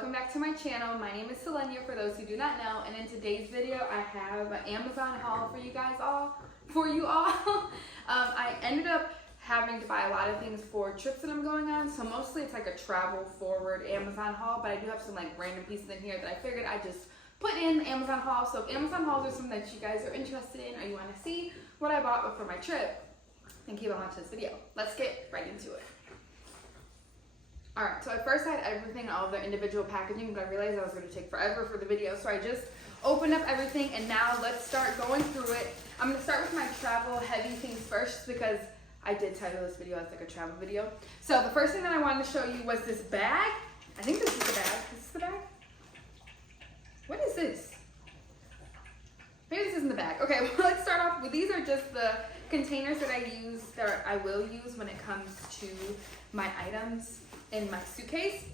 welcome back to my channel. My name is Selenia for those who do not know, and in today's video I have an Amazon haul for you all. I ended up having to buy a lot of things for trips that I'm going on, so mostly it's like a travel forward Amazon haul, but I do have some like random pieces in here that I figured I'd just put in Amazon haul. So if Amazon hauls are something that you guys are interested in or you want to see what I bought for my trip, then keep on watching this video. Let's get right into it. Alright, so at first I had everything in all of their individual packaging, but I realized that was going to take forever for the video, so I just opened up everything, and now let's start going through it. I'm going to start with my travel heavy things first, because I did title this video as like a travel video. So the first thing that I wanted to show you was this bag. I think this is the bag. Is this the bag? What is this? Maybe this isn't the bag. Okay, well, let's start off with, these are just the containers that I will use when it comes to my items in my suitcase.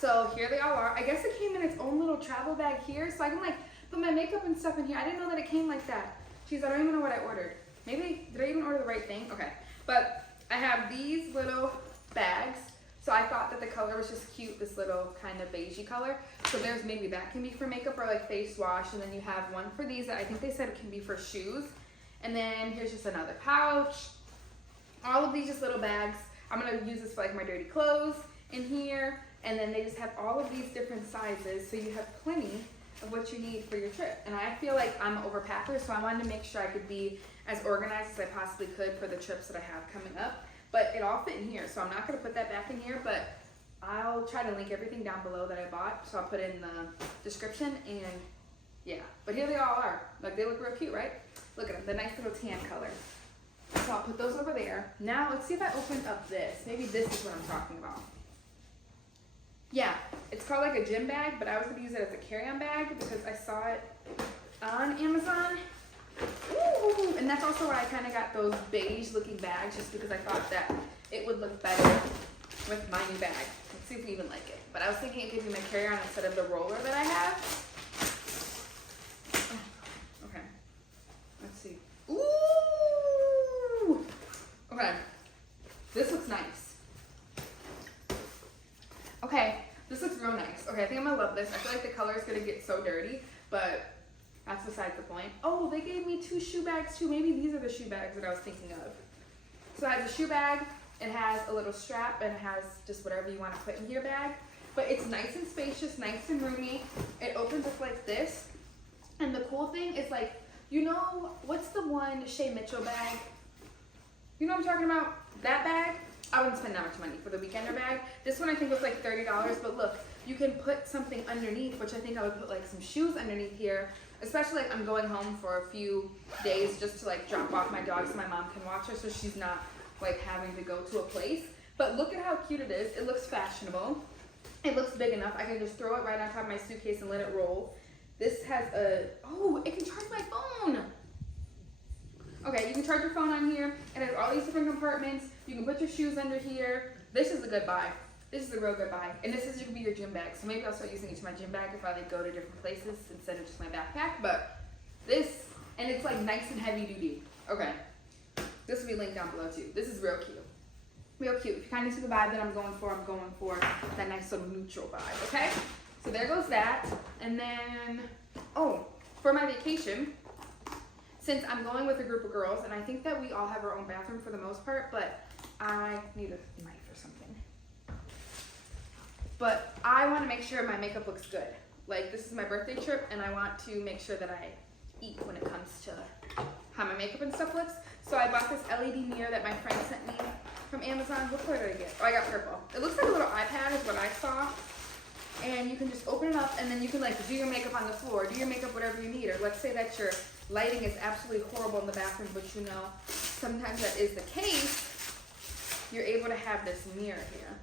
So here they all are. I guess it came in its own little travel bag here, so I can like put my makeup and stuff in here. I didn't know that it came like that. Jeez, I don't even know what I ordered. Maybe, did I even order the right thing? Okay, but I have these little bags. So I thought that the color was just cute, this little kind of beigey color. So there's maybe that can be for makeup or like face wash. And then you have one for these that I think they said it can be for shoes. And then here's just another pouch. All of these just little bags. I'm gonna use this for like my dirty clothes in here. And then they just have all of these different sizes. So you have plenty of what you need for your trip. And I feel like I'm an overpacker, so I wanted to make sure I could be as organized as I possibly could for the trips that I have coming up. But it all fit in here, so I'm not gonna put that back in here, but I'll try to link everything down below that I bought. So I'll put it in the description, and yeah. But here they all are. Like, they look real cute, right? Look at them, the nice little tan color. So I'll put those over there. Now let's see if I open up this. Maybe this is what I'm talking about. Yeah, it's called like a gym bag, but I was gonna use it as a carry-on bag because I saw it on Amazon. Ooh, and that's also why I kind of got those beige looking bags, just because I thought that it would look better with my new bag. Let's see if we even like it. But I was thinking it could be my carry-on instead of the roller that I have. Okay, let's see. Ooh! Okay, this looks nice. Okay, this looks real nice. Okay, I think I'm gonna love this. I feel like the color is gonna get so dirty, but that's besides the point. Oh, they gave me 2 shoe bags too. Maybe these are the shoe bags that I was thinking of. So it has a shoe bag, it has a little strap, and it has just whatever you want to put in your bag. But it's nice and spacious, nice and roomy. It opens up like this. And the cool thing is, like, you know, what's the one Shay Mitchell bag? You know what I'm talking about? That bag? I wouldn't spend that much money for the weekender bag. This one I think was like $30, but look, you can put something underneath, which I think I would put like some shoes underneath here, especially like I'm going home for a few days just to like drop off my dog so my mom can watch her, so she's not like having to go to a place. But look at how cute it is. It looks fashionable. It looks big enough. I can just throw it right on top of my suitcase and let it roll. This has a, oh, it can charge my phone. Okay, you can charge your phone on here. It has all these different compartments. You can put your shoes under here. This is a good buy. This is a real good buy. And this is going to be your gym bag. So maybe I'll start using it to my gym bag if I like go to different places instead of just my backpack. But this, and it's like nice and heavy duty. Okay. This will be linked down below too. This is real cute. Real cute. If you kind of see the vibe that I'm going for that nice little neutral vibe. Okay? So there goes that. And then, oh, for my vacation, since I'm going with a group of girls, and I think that we all have our own bathroom for the most part, but I need a knife or something. But I want to make sure my makeup looks good. Like, this is my birthday trip, and I want to make sure that I eat when it comes to how my makeup and stuff looks. So I bought this LED mirror that my friend sent me from Amazon. What color did I get? Oh, I got purple. It looks like a little iPad is what I saw. And you can just open it up, and then you can like do your makeup on the floor, do your makeup whatever you need. Or let's say that your lighting is absolutely horrible in the bathroom, but you know sometimes that is the case. You're able to have this mirror here.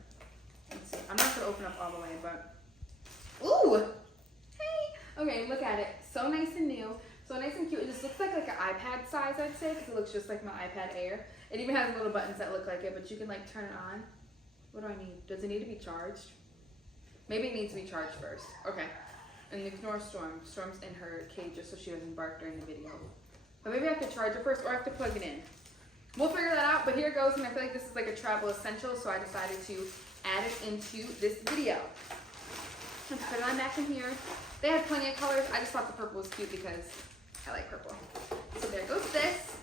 Let's see. I'm not gonna open up all the way, but ooh, hey. Okay, look at it. So nice and new, so nice and cute. It just looks like an iPad size, I'd say, because it looks just like my iPad Air. It even has little buttons that look like it, but you can like turn it on. What do I need? Does it need to be charged? Maybe it needs to be charged first. Okay. And ignore Storm. Storm's in her cage just so she doesn't bark during the video. But maybe I have to charge it first, or I have to plug it in. We'll figure that out, but here it goes, and I feel like this is like a travel essential, so I decided to add it into this video. And put it on back in here. They had plenty of colors. I just thought the purple was cute because I like purple. So there goes this.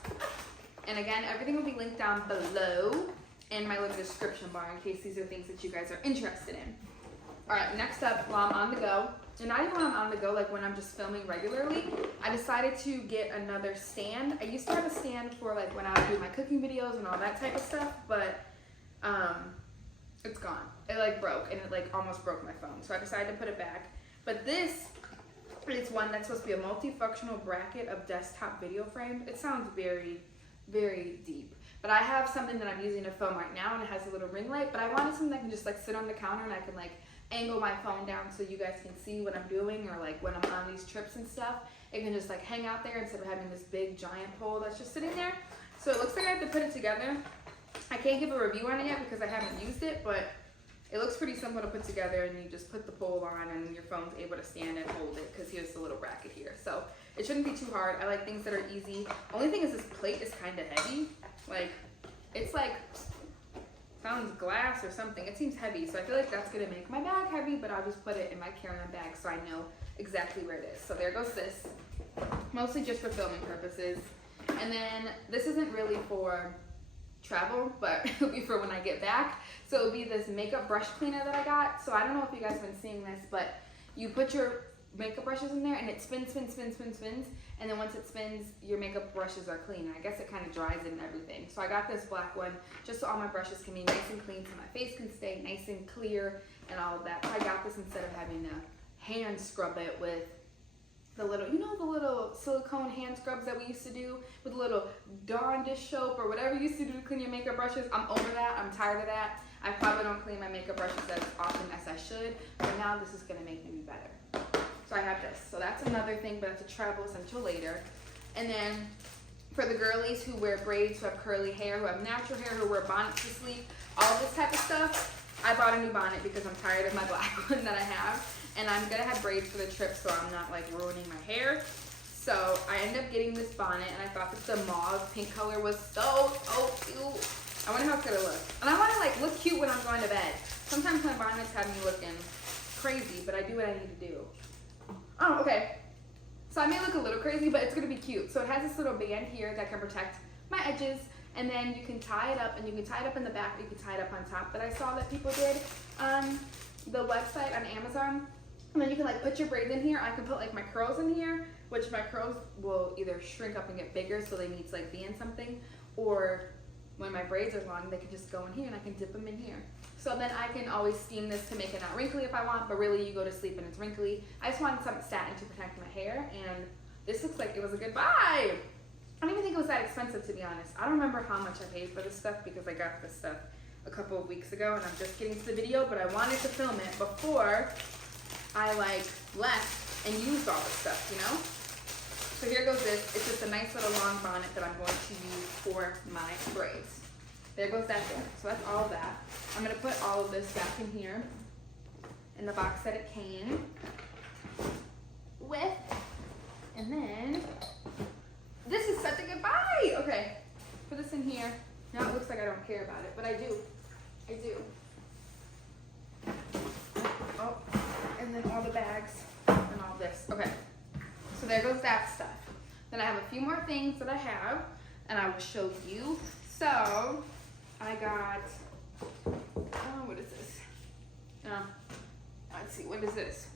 And again, everything will be linked down below in my little description bar in case these are things that you guys are interested in. All right, next up, while I'm on the go, and not even when I'm on the go, like when I'm just filming regularly, I decided to get another stand. I used to have a stand for like when I would do my cooking videos and all that type of stuff, but it's gone. It like broke, and it like almost broke my phone. So I decided to put it back. But this is one that's supposed to be a multifunctional bracket of desktop video frames. It sounds very, very deep. But I have something that I'm using to film right now, and it has a little ring light, but I wanted something that can just like sit on the counter and I can like angle my phone down so you guys can see what I'm doing, or like when I'm on these trips and stuff, it can just like hang out there instead of having this big giant pole that's just sitting there. So it looks like I have to put it together. I can't give a review on it yet because I haven't used it, but it looks pretty simple to put together, and you just put the pole on and your phone's able to stand and hold it because here's the little bracket here. So it shouldn't be too hard. I like things that are easy. Only thing is this plate is kind of heavy. Like, it's like, sounds glass or something. It seems heavy, so I feel like that's gonna make my bag heavy, but I'll just put it in my carry-on bag so I know exactly where it is. So there goes this, mostly just for filming purposes. And then this isn't really for travel, but it'll be for when I get back. So it'll be this makeup brush cleaner that I got. So I don't know if you guys have been seeing this, but you put your makeup brushes in there and it spins, spins, spins, spins, spins. And then once it spins, your makeup brushes are clean. I guess it kind of dries it and everything. So I got this black one just so all my brushes can be nice and clean, so my face can stay nice and clear and all of that. So I got this instead of having to hand scrub it with the little, you know, the little silicone hand scrubs that we used to do with a little Dawn dish soap or whatever you used to do to clean your makeup brushes. I'm over that. I'm tired of that. I probably don't clean my makeup brushes as often as I should, but now this is gonna make me be better. So I have this. So that's another thing, but it's a travel essential later. And then for the girlies who wear braids, who have curly hair, who have natural hair, who wear bonnets to sleep, all this type of stuff, I bought a new bonnet because I'm tired of my black one that I have. And I'm gonna have braids for the trip so I'm not like ruining my hair. So I ended up getting this bonnet, and I thought that the mauve pink color was so cute. I wonder how it's gonna look. And I wanna like look cute when I'm going to bed. Sometimes my bonnets have me looking crazy, but I do what I need to do. Oh, okay. So I may look a little crazy, but it's gonna be cute. So it has this little band here that can protect my edges, and then you can tie it up, and you can tie it up in the back, or you can tie it up on top. But I saw that people did on the website on Amazon. And then you can like put your braids in here. I can put like my curls in here, which my curls will either shrink up and get bigger so they need to like be in something, or when my braids are long, they can just go in here and I can dip them in here. So then I can always steam this to make it not wrinkly if I want, but really you go to sleep and it's wrinkly. I just wanted some satin to protect my hair, and this looks like it was a good buy. I don't even think it was that expensive, to be honest. I don't remember how much I paid for this stuff because I got this stuff a couple of weeks ago and I'm just getting to the video, but I wanted to film it before I like left and used all this stuff, you know? So here goes this. It's just a nice little long bonnet that I'm going to use for my braids. There goes that there. So that's all of that. I'm gonna put all of this back in here in the box that it came with. And then, this is such a good buy. Okay, put this in here. Now it looks like I don't care about it, but I do. I do. Oh, and then all the bags and all this. Okay, so there goes that stuff. Then I have a few more things that I have, and I will show you. So, I got, oh, what is this? Let's see, what is this?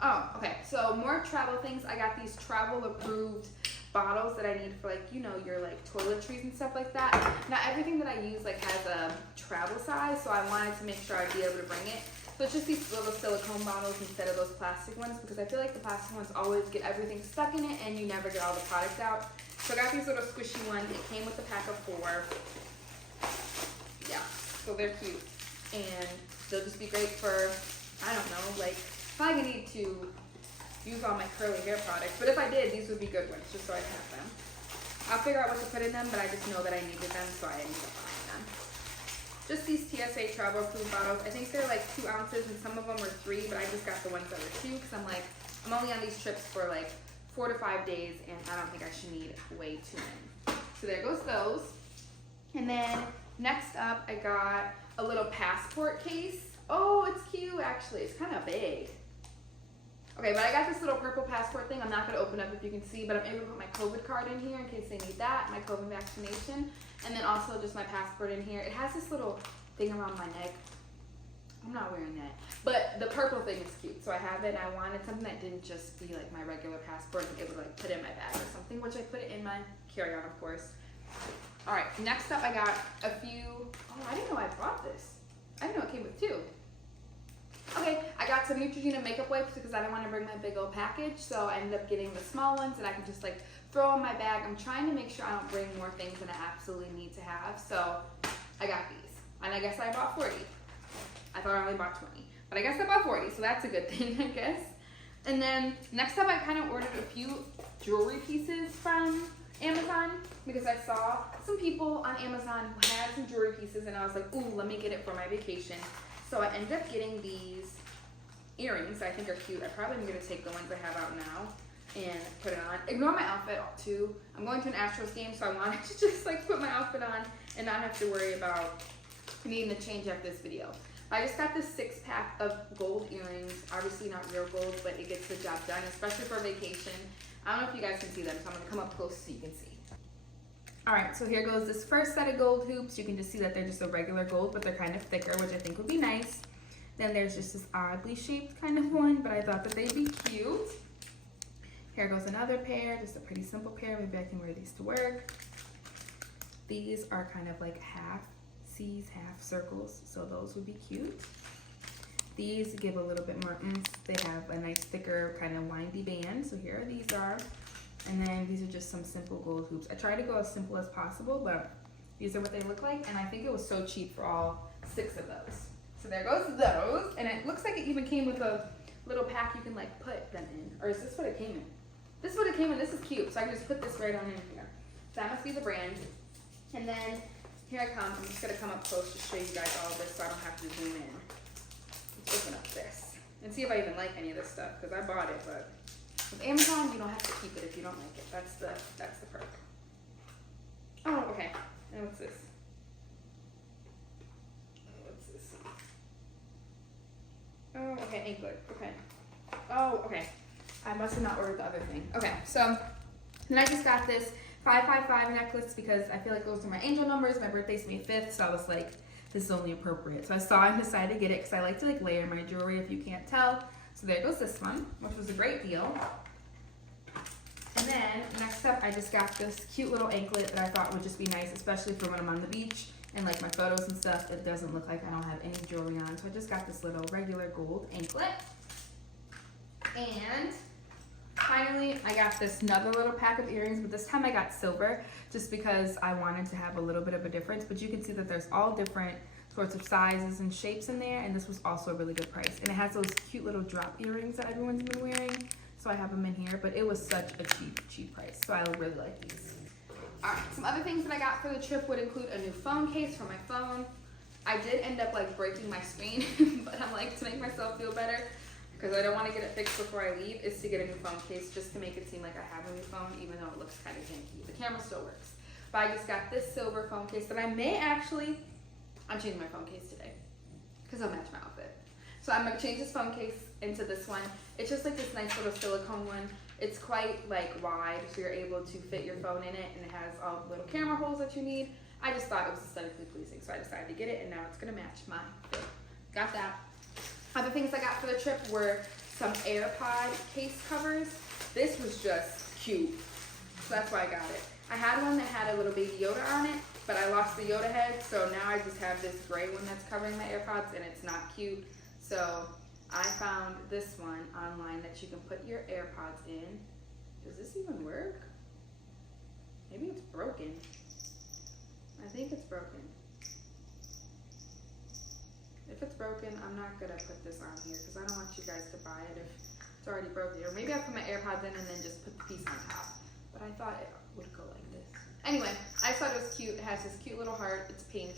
Oh, okay, so more travel things. I got these travel approved bottles that I need for like, you know, your like toiletries and stuff like that. Not everything that I use like has a travel size, so I wanted to make sure I'd be able to bring it. So it's just these little silicone bottles instead of those plastic ones, because I feel like the plastic ones always get everything stuck in it and you never get all the product out. So I got these little squishy ones. It came with a pack of 4. Yeah, so they're cute. And they'll just be great for, I don't know, like, if I need to use all my curly hair products. But if I did, these would be good ones, just so I have them. I'll figure out what to put in them, but I just know that I needed them, so I ended up buying them. Just these TSA travel approved bottles. I think they're like 2 ounces, and some of them were 3, but I just got the ones that were 2, because I'm like, I'm only on these trips for like 4 to 5 days, and I don't think I should need way too many. So there goes those. And then next up, I got a little passport case. Oh, it's cute actually. It's kind of big. Okay, but I got this little purple passport thing. I'm not going to open up if you can see, but I'm able to put my COVID card in here in case they need that, my COVID vaccination, and then also just my passport in here. It has this little thing around my neck. I'm not wearing that, but the purple thing is cute, so I have it, and I wanted something that didn't just be like my regular passport and it would like put it in my bag or something, which I put it in my carry-on, of course. All right, next up I got a few, oh, I didn't know I bought this. I didn't know it came with two. Okay, I got some Neutrogena makeup wipes because I didn't want to bring my big old package, so I ended up getting the small ones and I can just like throw in my bag. I'm trying to make sure I don't bring more things than I absolutely need to have, so I got these. And I guess I bought 40. I thought I only bought 20, but I guess I bought 40, so that's a good thing, I guess. And then next up I kind of ordered a few jewelry pieces from Amazon because I saw some people on Amazon who had some jewelry pieces and I was like, ooh, let me get it for my vacation. So I ended up getting these earrings that I think are cute. I probably am going to take the ones I have out now and put it on. Ignore my outfit too. I'm going to an Astros game, so I wanted to just like put my outfit on and not have to worry about needing to change up this video. I just got this 6-pack of gold earrings. Obviously not real gold, but it gets the job done, especially for vacation. I don't know if you guys can see them, so I'm going to come up close so you can see. Alright, so here goes this first set of gold hoops. You can just see that they're just a regular gold, but they're kind of thicker, which I think would be nice. Then there's just this oddly shaped kind of one, but I thought that they'd be cute. Here goes another pair, just a pretty simple pair. Maybe I can wear these to work. These are kind of like half C's, half circles, so those would be cute. These give a little bit more oomph. They have a nice thicker kind of windy band, so here these are. And then these are just some simple gold hoops. I try to go as simple as possible, but these are what they look like. And I think it was so cheap for all 6 of those. So there goes those. And it looks like it even came with a little pack you can like put them in. Or is this what it came in? This is what it came in. This is cute. So I can just put this right on in here. So that must be the brand. And then here I come. I'm just going to come up close to show you guys all of this so I don't have to zoom in. Let's open up this and see if I even like any of this stuff because I bought it, but with Amazon, you don't have to keep it if you don't like it. That's the perk. Oh, okay. And what's this? What's this? Oh, okay, anklet. Okay. Oh, okay. I must have not ordered the other thing. Okay, so then I just got this 555 necklace because I feel like those are my angel numbers. My birthday's May 5th, so I was like, this is only appropriate. So I saw and decided to get it because I like to like layer my jewelry if you can't tell. So there goes this one, which was a great deal. And then next up, I just got this cute little anklet that I thought would just be nice, especially for when I'm on the beach and like my photos and stuff. It doesn't look like I don't have any jewelry on. So I just got this little regular gold anklet. And finally, I got this another little pack of earrings, but this time I got silver just because I wanted to have a little bit of a difference. But you can see that there's all different sorts of sizes and shapes in there, and this was also a really good price. And it has those cute little drop earrings that everyone's been wearing, so I have them in here, but it was such a cheap price, so I really like these. All right, some other things that I got for the trip would include a new phone case for my phone. I did end up like breaking my screen, but I'm like, to make myself feel better, because I don't want to get it fixed before I leave, is to get a new phone case just to make it seem like I have a new phone, even though it looks kind of janky. The camera still works. But I just got this silver phone case that I may actually, I'm changing my phone case today because it'll match my outfit. So I'm going to change this phone case into this one. It's just like this nice little silicone one. It's quite like wide, so you're able to fit your phone in it, and it has all the little camera holes that you need. I just thought it was aesthetically pleasing, so I decided to get it, and now it's going to match my fit. Got that. Other things I got for the trip were some AirPod case covers. This was just cute, so that's why I got it. I had one that had a little baby Yoda on it, but I lost the Yoda head, so now I just have this gray one that's covering my AirPods, and it's not cute. So I found this one online that you can put your AirPods in. Does this even work? Maybe it's broken. I think it's broken. If it's broken, I'm not gonna put this on here because I don't want you guys to buy it if it's already broken. Or maybe I put my AirPods in and then just put the piece on top. But I thought it would go like this. Anyway, I thought it was cute. It has this cute little heart. It's pink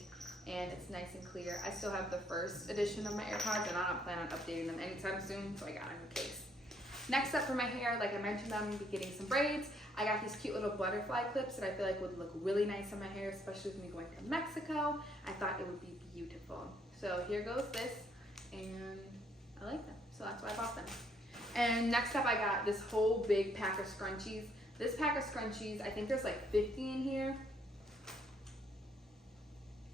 and it's nice and clear. I still have the first edition of my AirPods and I don't plan on updating them anytime soon, so I got a new case. Next up for my hair, like I mentioned, I'm gonna be getting some braids. I got these cute little butterfly clips that I feel like would look really nice on my hair, especially with me going to Mexico. I thought it would be beautiful. So here goes this. and I like them, so that's why I bought them. And next up, I got this whole big pack of scrunchies. This pack of scrunchies, I think there's like 50 in here.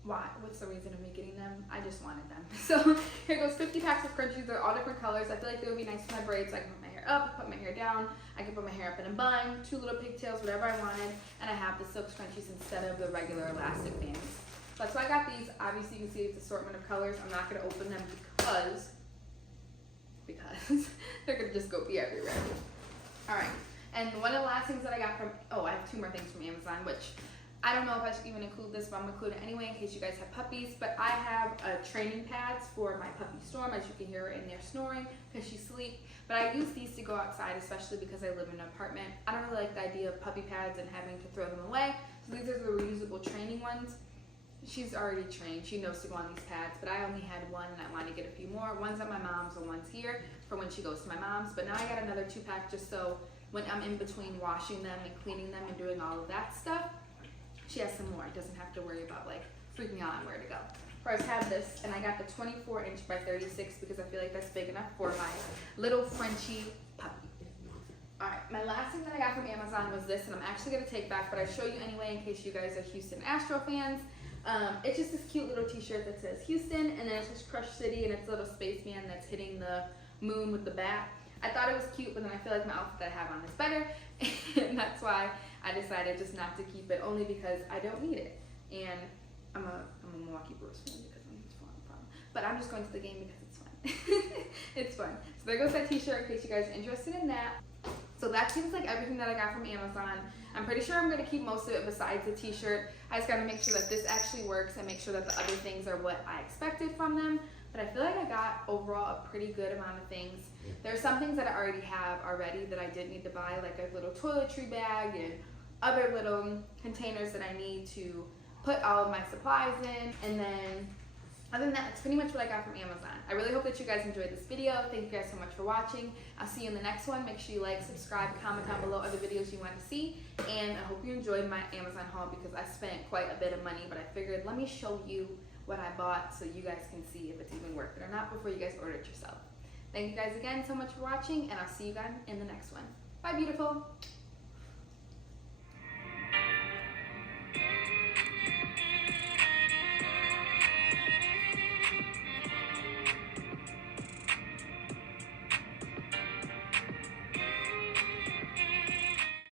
Why? What's the reason of me getting them? I just wanted them. So here goes 50 packs of scrunchies. They're all different colors. I feel like they would be nice for my braids. So I can put my hair up, put my hair down. I can put my hair up in a bun, 2 little pigtails, whatever I wanted. And I have the silk scrunchies instead of the regular elastic bands. So that's why I got these. Obviously, you can see it's assortment of colors. I'm not going to open them because they're going to just go be everywhere. All right. And one of the last things that I got from, I have 2 more things from Amazon, which I don't know if I should even include this, but I'm going to include it anyway in case you guys have puppies. But I have training pads for my puppy Storm, as you can hear her in there snoring because she's asleep. But I use these to go outside, especially because I live in an apartment. I don't really like the idea of puppy pads and having to throw them away. So these are the reusable training ones. She's already trained. She knows to go on these pads, but I only had one and I wanted to get a few more. One's at my mom's and one's here for when she goes to my mom's. But now I got another 2-pack just so when I'm in between washing them and cleaning them and doing all of that stuff, she has some more. Doesn't have to worry about like freaking out on where to go. First, I have this, and I got the 24-inch by 36 because I feel like that's big enough for my little Frenchie puppy. All right, my last thing that I got from Amazon was this, and I'm actually gonna take back, but I show you anyway in case you guys are Houston Astro fans. It's just this cute little t-shirt that says Houston, and then it says Crush City, and it's a little spaceman that's hitting the moon with the bat. I thought it was cute, but then I feel like my outfit that I have on is better, and that's why I decided just not to keep it, only because I don't need it. And I'm a Milwaukee Brewers fan because I'm just fun. But I'm just going to the game because it's fun. It's fun. So there goes that t-shirt in case you guys are interested in that. So that seems like everything that I got from Amazon. I'm pretty sure I'm going to keep most of it besides the t-shirt. I just got to make sure that this actually works and make sure that the other things are what I expected from them. But I feel like I got overall a pretty good amount of things. There are some things that I already have already that I didn't need to buy, like a little toiletry bag and other little containers that I need to put all of my supplies in. And then other than that, that's pretty much what I got from Amazon. I really hope that you guys enjoyed this video. Thank you guys so much for watching. I'll see you in the next one. Make sure you like, subscribe, comment down below other videos you want to see. And I hope you enjoyed my Amazon haul because I spent quite a bit of money, but I figured let me show you what I bought so you guys can see if it's even worth it or not before you guys order it yourself. Thank you guys again so much for watching, and I'll see you guys in the next one. Bye, beautiful.